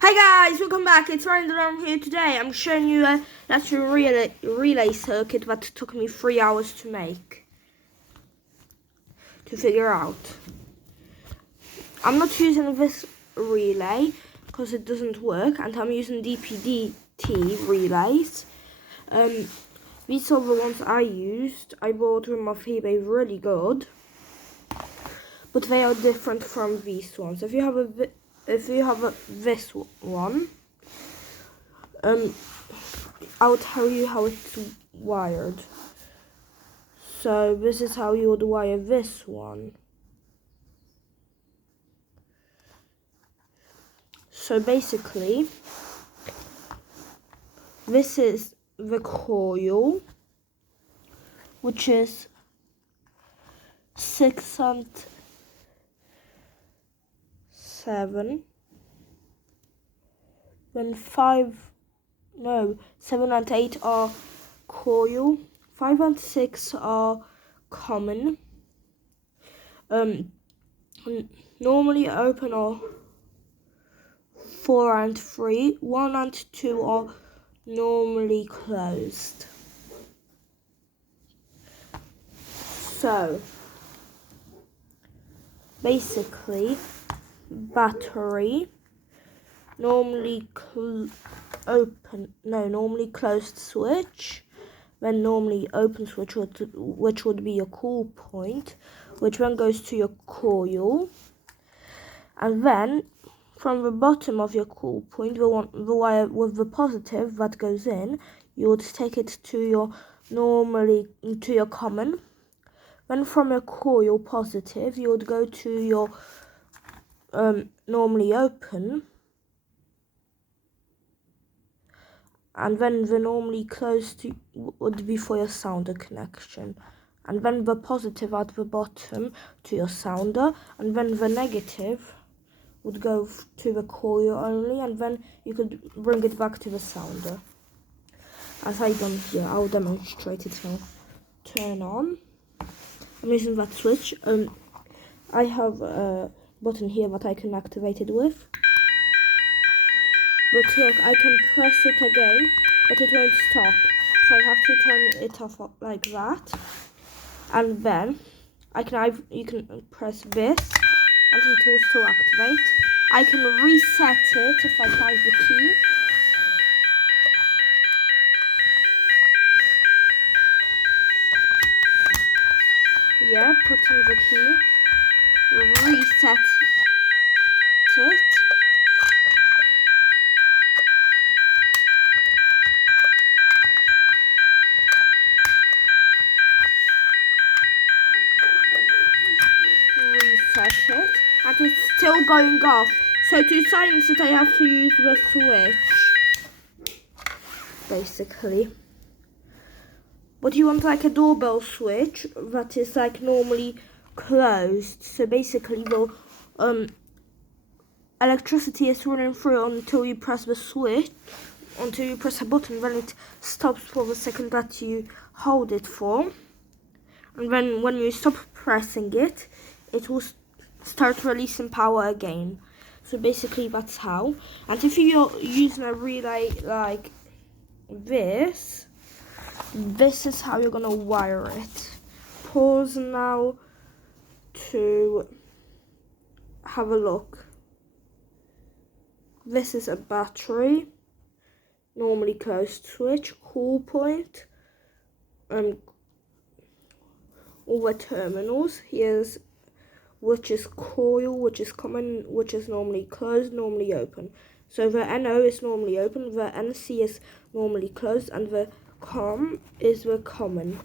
Hi guys, welcome back. It's Ryan and I'm here today. I'm showing you a laching relay circuit that took me 3 hours to figure out. I'm not using this relay because it doesn't work, and I'm using DPDT relays. These are the ones I used. I bought them off eBay, really good, but they are different from these ones. If you have this one, I'll tell you how it's wired. So this is how you would wire this one. So basically, this is the coil, which is 6 and 7. Then 7 and 8 are coil. 5 and 6 are common. Normally open are 4 and 3. 1 and 2 are normally closed. So basically, battery normally normally closed switch, then normally open switch, which would be your cool point, which then goes to your coil, and then from the bottom of your cool point, the wire with the positive that goes in, you would take it to your common. Then from your coil positive, you would go to your normally open, and then the normally closed would be for your sounder connection, and then the positive at the bottom to your sounder, and then the negative would go to the coil only, and then you could bring it back to the sounder. As I done here, I'll demonstrate it now. Turn on. I'm using that switch. I have a button here that I can activate it with. But look, I can press it again, but it won't stop. So I have to turn it off like that. And then you can press this and it will still activate. I can reset it if I find the key. Yeah, put in the key. Reset it. Reset it. And it's still going off. So to silence it, I have to use the switch. Basically. But you want like a doorbell switch that is like normally closed. So basically the electricity is running through until you press the switch, until you press a button, then it stops for the second that you hold it for. And then when you stop pressing it, it will start releasing power again. So basically that's how. And if you're using a relay like this is how you're gonna wire it. Pause now to have a look. This is a battery, normally closed switch, cool point, all the terminals. Here's which is coil, which is common, which is normally closed, normally open. So the NO is normally open, the NC is normally closed, and the COM is the common.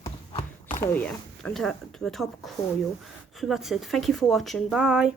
So yeah, and at the top coil. So that's it. Thank you for watching. Bye.